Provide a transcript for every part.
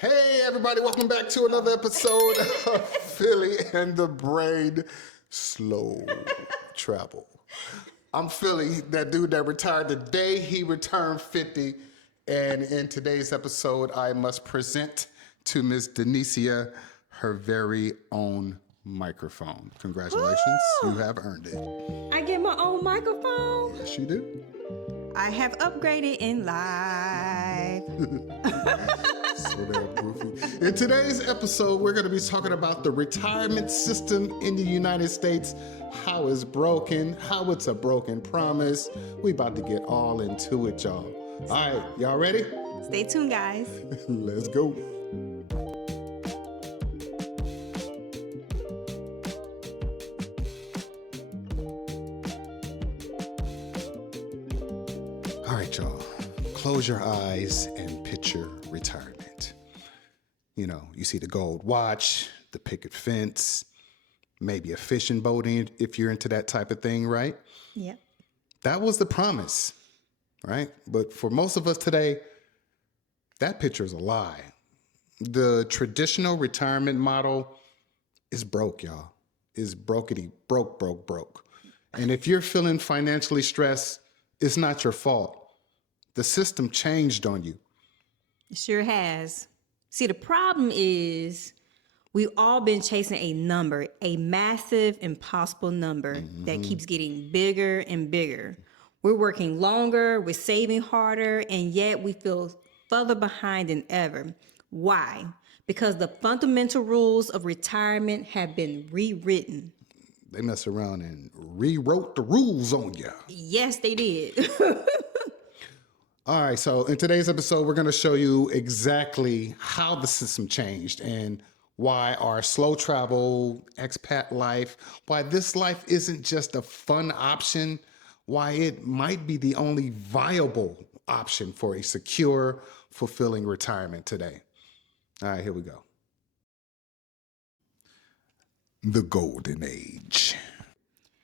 Hey, everybody, welcome back to another episode of Philly and the Brain Slow Travel. I'm Philly, that dude that retired the day he returned 50. And in today's episode, I must present to Miss Denicia her very own microphone. Congratulations, Woo! you have earned it. I get my own microphone. Yes, you do. I have upgraded in life. So damn goofy. In today's episode, we're going to be talking about the retirement system in the United States, how it's broken, how it's a broken promise. We about to get all into it, y'all. All right, y'all ready? Stay tuned, guys. Let's go. All right, y'all. Close your eyes and picture retirement. You know, you see the gold watch, the picket fence, maybe a fishing boat if you're into that type of thing, right? Yep. That was the promise, right? But for most of us today, that picture is a lie. The traditional retirement model is broke, y'all. Is brokety, broke. And if you're feeling financially stressed, it's not your fault. The system changed on you. It sure has. See, the problem is we've all been chasing a number, a massive, impossible number that keeps getting bigger and bigger. We're working longer, we're saving harder, and yet we feel further behind than ever. Why? Because the fundamental rules of retirement have been rewritten. They mess around and rewrote the rules on you. Yes, they did. All right, so in today's episode, we're going to show you exactly how the system changed and why our slow travel, expat life, why this life isn't just a fun option, why it might be the only viable option for a secure, fulfilling retirement today. All right, here we go. The Golden Age.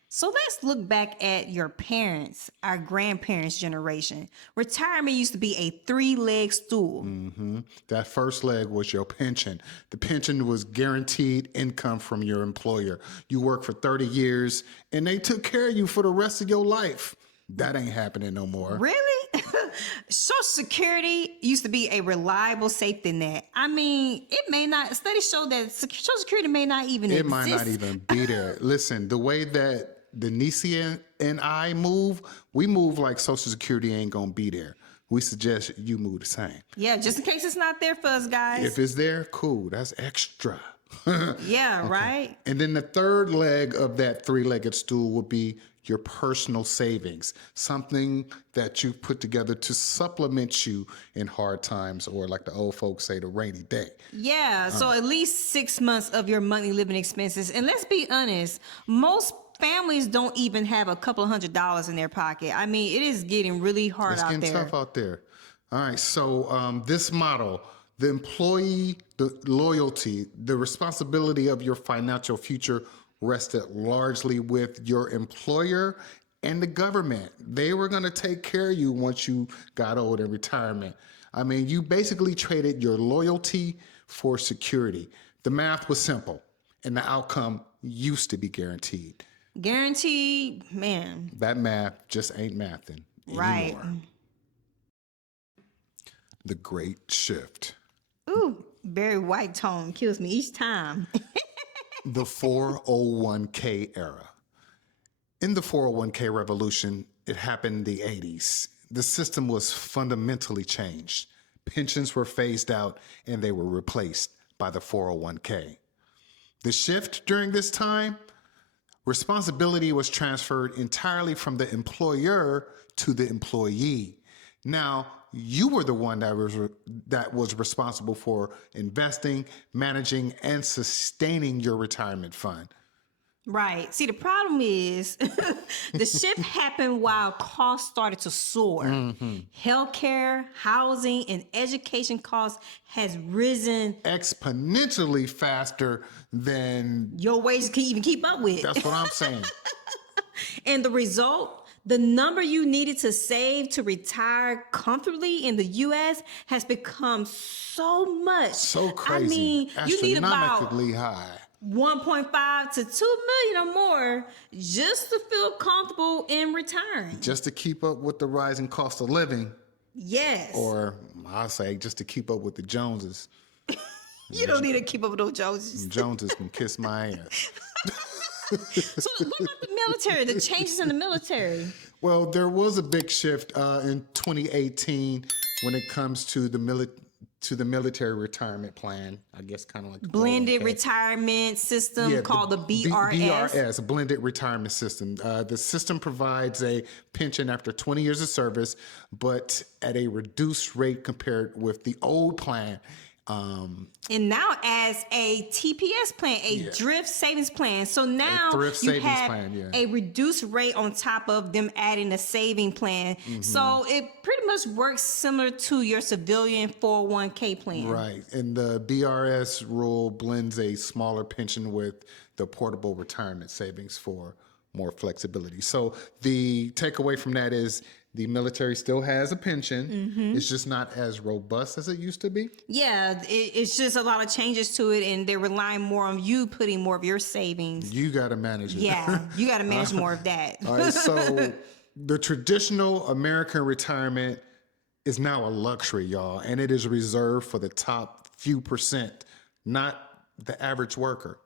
So let's look back at your parents, our grandparents' generation. Retirement used to be a three-leg stool. That first leg was your pension. The pension was guaranteed income from your employer. You worked for 30 years and they took care of you for the rest of your life. That ain't happening no more. Really? Social Security used to be a reliable safety net. I mean, it may not, studies show that Social Security may not even exist. It might not even be there. Listen, the way that Denicia and I move, we move like Social Security ain't gonna be there. We suggest you move the same. Yeah, just in case it's not there for us, guys. If it's there, cool. That's extra. Yeah, Okay. right? And then the third leg of that three-legged stool would be your personal savings, something that you put together to supplement you in hard times, or like the old folks say, the rainy day. Yeah, so at least 6 months of your monthly living expenses. And let's be honest, most families don't even have a couple of $100s in their pocket. I mean, it is getting really hard out there. It's getting tough out there. All right, so this model, the employee, the loyalty, the responsibility of your financial future rested largely with your employer and the government. They were going to take care of you once you got old in retirement. I mean, you basically traded your loyalty for security. The math was simple, and the outcome used to be guaranteed. Guaranteed, man. That math just ain't mathing anymore. Right. The Great Shift. Ooh, very white tone kills me each time. The 401k era. In the 401k revolution, it happened in the 80s. The system was fundamentally changed. Pensions were phased out and they were replaced by the 401k. The shift during this time, responsibility was transferred entirely from the employer to the employee. Now, you were the one that was responsible for investing, managing, and sustaining your retirement fund. Right. See, the problem is the shift happened while costs started to soar. Healthcare, housing, and education costs has risen Exponentially faster than... your wages can even keep up with. That's what I'm saying. And the result, The number you needed to save to retire comfortably in the U.S. has become so much. So crazy. I mean, you need about astronomically high. 1.5 to 2 million or more just to feel comfortable in retiring. Just to keep up with the rising cost of living. Yes. Or I'll say just to keep up with the Joneses. You don't need to keep up with those Joneses. Joneses can kiss my ass. So what about the military, the changes in the military? Well, there was a big shift in 2018 when it comes to the military retirement plan. I guess kind of like the Blended 401k. retirement system called the BRS. BRS, Blended Retirement System. The system provides a pension after 20 years of service, but at a reduced rate compared with the old plan. And now as a TPS plan, a thrift savings plan. So now you have a reduced rate on top of them adding a saving plan. So it pretty much works similar to your civilian 401k plan. Right. And the BRS rule blends a smaller pension with the portable retirement savings for more flexibility. So the takeaway from that is the military still has a pension. It's just not as robust as it used to be. Yeah, it's just a lot of changes to it, and they're relying more on you putting more of your savings. You got to manage it. Yeah, you got to manage more of that. All right, so the traditional American retirement is now a luxury, y'all, and it is reserved for the top few percent, not the average worker.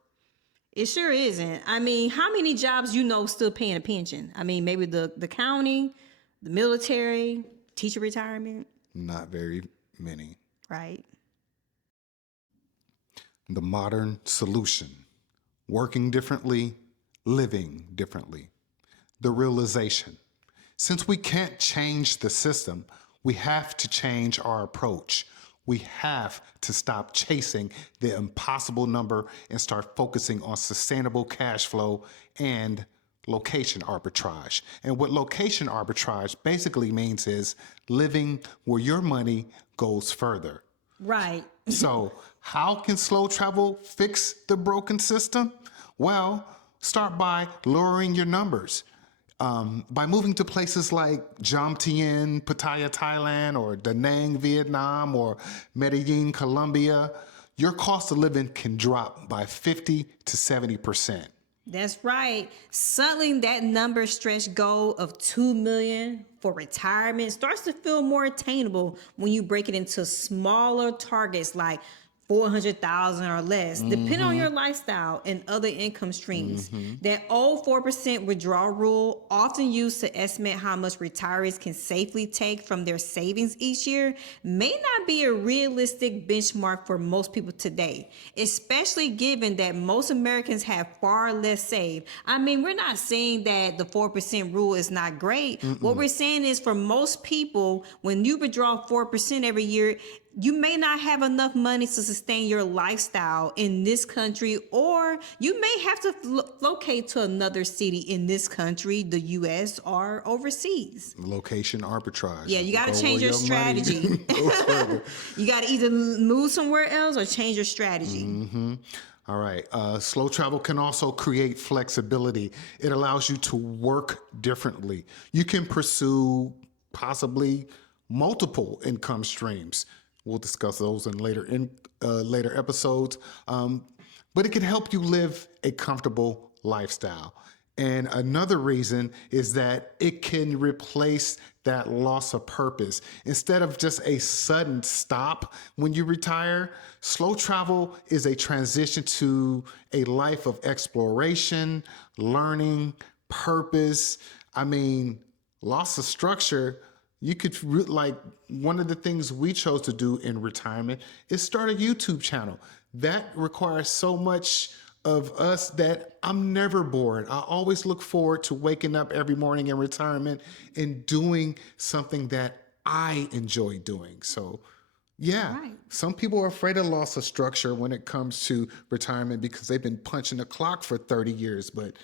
It sure isn't. I mean, how many jobs still paying a pension? I mean, maybe the county, the military, teacher retirement. Not very many. Right. The modern solution: working differently, living differently. The realization: since we can't change the system, we have to change our approach. We have to stop chasing the impossible number and start focusing on sustainable cash flow and location arbitrage. And what location arbitrage basically means is living where your money goes further. Right. So how can slow travel fix the broken system? Well, start by lowering your numbers. By moving to places like Jomtien, Pattaya, Thailand, or Da Nang, Vietnam, or Medellin, Colombia, your cost of living can drop by 50 to 70%. That's right. Suddenly that number stretch goal of 2 million for retirement starts to feel more attainable when you break it into smaller targets like 400,000 or less, depending on your lifestyle and other income streams. That old 4% withdrawal rule, often used to estimate how much retirees can safely take from their savings each year, may not be a realistic benchmark for most people today, especially given that most Americans have far less saved. I mean, we're not saying that the 4% rule is not great. What we're saying is for most people, when you withdraw 4% every year, you may not have enough money to sustain your lifestyle in this country, or you may have to locate to another city in this country, the U.S., or overseas. Location arbitrage. Yeah, you got to change your strategy. You got to either move somewhere else or change your strategy. All right. Slow travel can also create flexibility. It allows you to work differently. You can pursue possibly multiple income streams. We'll discuss those in later episodes. But it can help you live a comfortable lifestyle. And another reason is that it can replace that loss of purpose. Instead of just a sudden stop when you retire, slow travel is a transition to a life of exploration, learning, purpose. I mean, loss of structure. You could, like, one of the things we chose to do in retirement is start a YouTube channel. That requires so much of us that I'm never bored. I always look forward to waking up every morning in retirement and doing something that I enjoy doing. So, yeah, Some people are afraid of loss of structure when it comes to retirement because they've been punching the clock for 30 years, but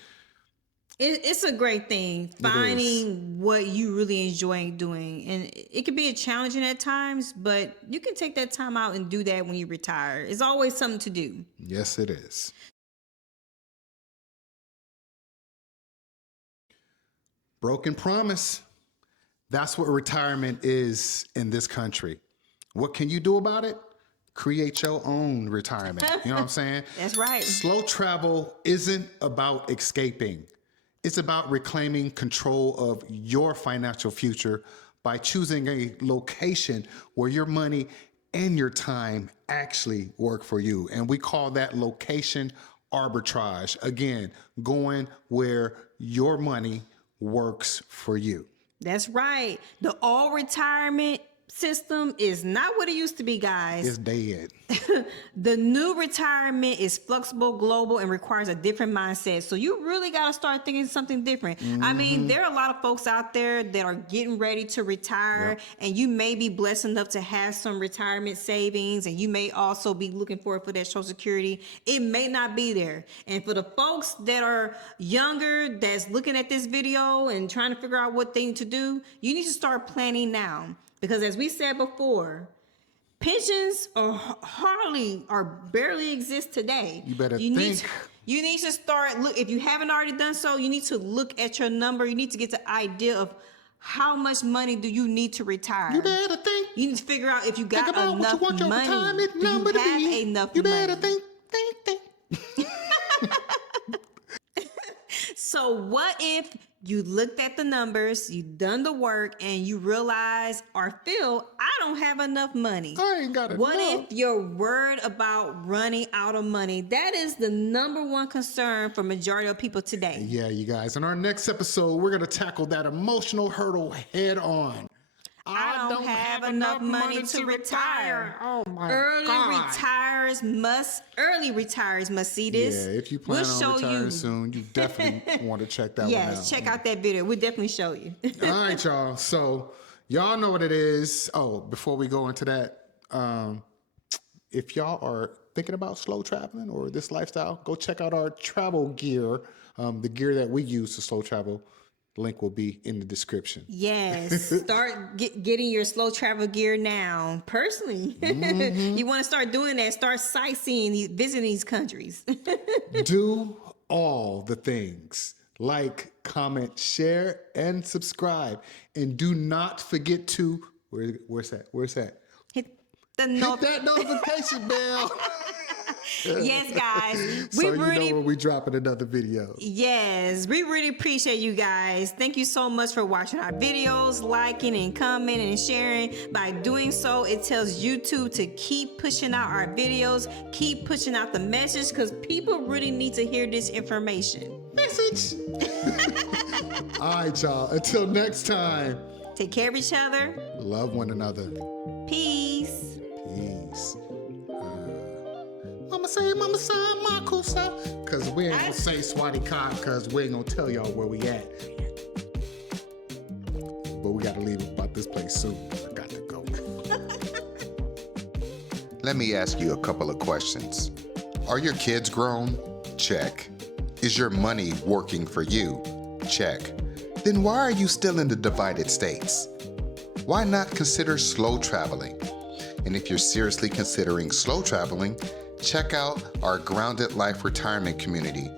it's a great thing, finding what you really enjoy doing. And it can be challenging at times, but you can take that time out and do that when you retire. It's always something to do. Yes, it is. Broken promise. That's what retirement is in this country. What can you do about it? Create your own retirement. You know what I'm saying? That's right. Slow travel isn't about escaping. It's about reclaiming control of your financial future by choosing a location where your money and your time actually work for you. And we call that location arbitrage. Again, going where your money works for you. That's right. The all retirement system is not what it used to be, guys. It's dead. The new retirement is flexible, global, and requires a different mindset. So you really got to start thinking something different. I mean, there are a lot of folks out there that are getting ready to retire, and you may be blessed enough to have some retirement savings, and you may also be looking for that Social Security. It may not be there. And for the folks that are younger, that's looking at this video and trying to figure out what they need to do, you need to start planning now. Because as we said before, pensions barely exist today. You better you think. You need to start look. If you haven't already done so, you need to look at your number. You need to get the idea of how much money do you need to retire. You better think. You need to figure out if you got Think about enough what you want your money. retirement Do you number to have be. enough You money? better think. So what if you looked at the numbers, you done the work, and you realize or feel, I don't have enough money. I ain't got enough. What if you're worried about running out of money? That is the number one concern for majority of people today. Yeah, you guys. In our next episode, we're going to tackle that emotional hurdle head on. I don't have enough money to retire. Oh my Early God. Early retires must see this. Yeah, if you plan on retiring soon, you definitely want to check that one out. Yes, check out that video. We'll definitely show you. All right, y'all. So y'all know what it is. Oh, before we go into that, if y'all are thinking about slow traveling or this lifestyle, go check out our travel gear, the gear that we use to slow travel. Link will be in the description. Yes, start getting your slow travel gear now. Personally, you want to start doing that. Start sightseeing, visiting these countries. Do all the things. Like, comment, share, and subscribe. And do not forget to, where's that? Hit Hit that notification bell. Yes, guys. So you know when we dropping another video. Yes, we really appreciate you guys. Thank you so much for watching our videos, liking and commenting and sharing. By doing so, it tells YouTube to keep pushing out our videos, keep pushing out the message, because people really need to hear this information. Message. All right, y'all. Until next time. Take care of each other. Love one another. Peace. Peace. Mama say, Marco say. Because we ain't going to say Swati Ka, because we ain't going to tell y'all where we at. But we got to leave about this place soon. I got to go. Let me ask you a couple of questions. Are your kids grown? Check. Is your money working for you? Check. Then why are you still in the divided states? Why not consider slow traveling? And if you're seriously considering slow traveling, check out our Grounded Life Retirement Community.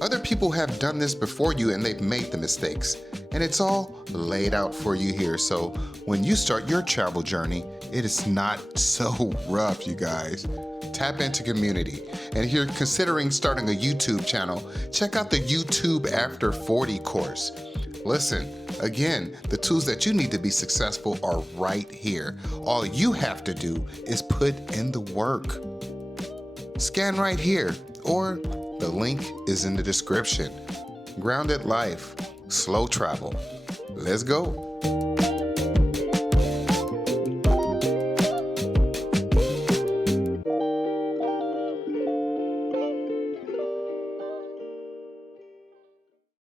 Other people have done this before you and they've made the mistakes. And it's all laid out for you here. So when you start your travel journey, it is not so rough, you guys. Tap into community. And if you're considering starting a YouTube channel, check out the YouTube After 40 course. Listen, again, the tools that you need to be successful are right here. All you have to do is put in the work. Scan right here, or the link is in the description. Grounded Life, slow travel. Let's go.